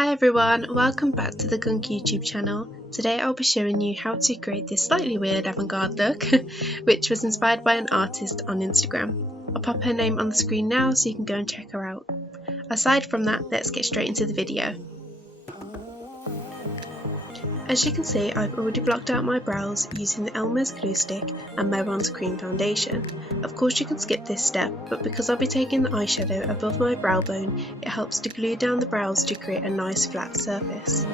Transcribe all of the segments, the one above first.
Hi everyone, welcome back to the Gunk YouTube channel. Today I'll be showing you how to create this slightly weird avant-garde look, which was inspired by an artist on Instagram. I'll pop her name on the screen now so you can go and check her out. Aside from that, let's get straight into the video. As you can see, I've already blocked out my brows using the Elmer's glue stick and Mehron's cream foundation. Of course you can skip this step, but because I'll be taking the eyeshadow above my brow bone, it helps to glue down the brows to create a nice flat surface.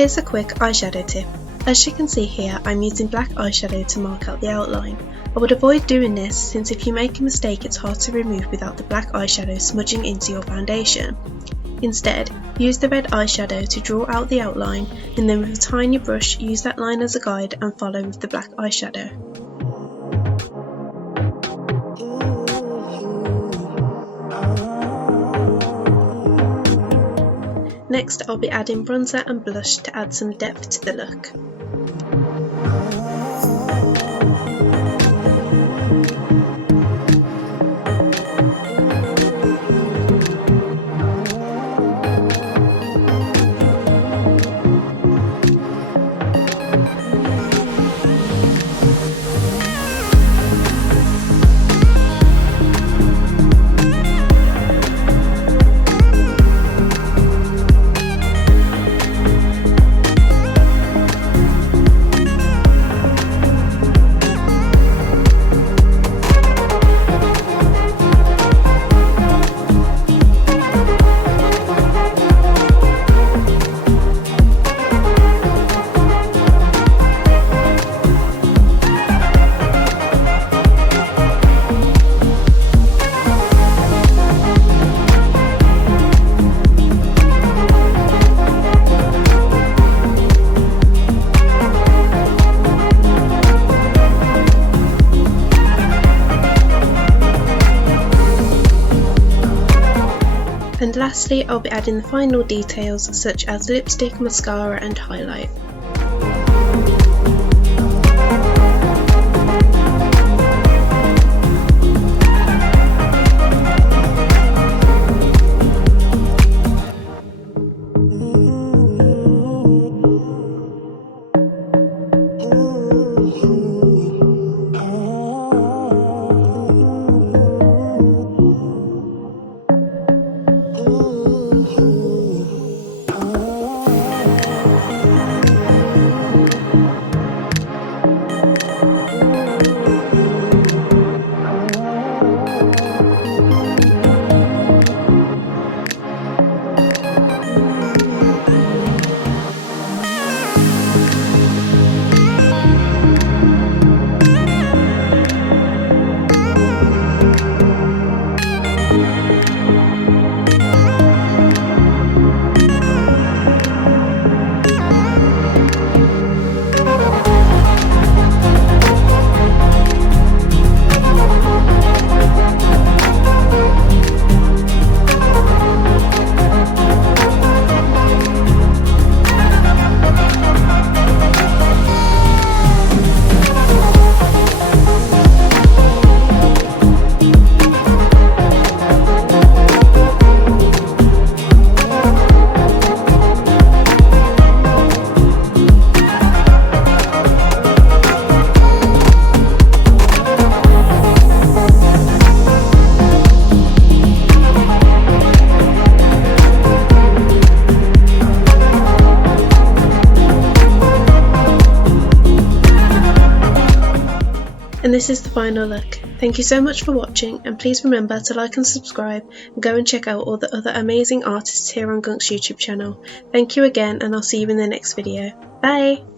Here's a quick eyeshadow tip. As you can see here, I'm using black eyeshadow to mark out the outline. I would avoid doing this since if you make a mistake it's hard to remove without the black eyeshadow smudging into your foundation. Instead, use the red eyeshadow to draw out the outline and then with a tiny brush use that line as a guide and follow with the black eyeshadow. Next, I'll be adding bronzer and blush to add some depth to the look. And lastly, I'll be adding the final details such as lipstick, mascara and highlight. And this is the final look. Thank you so much for watching, and please remember to like and subscribe and go and check out all the other amazing artists here on Gunk's YouTube channel. Thank you again, and I'll see you in the next video. Bye!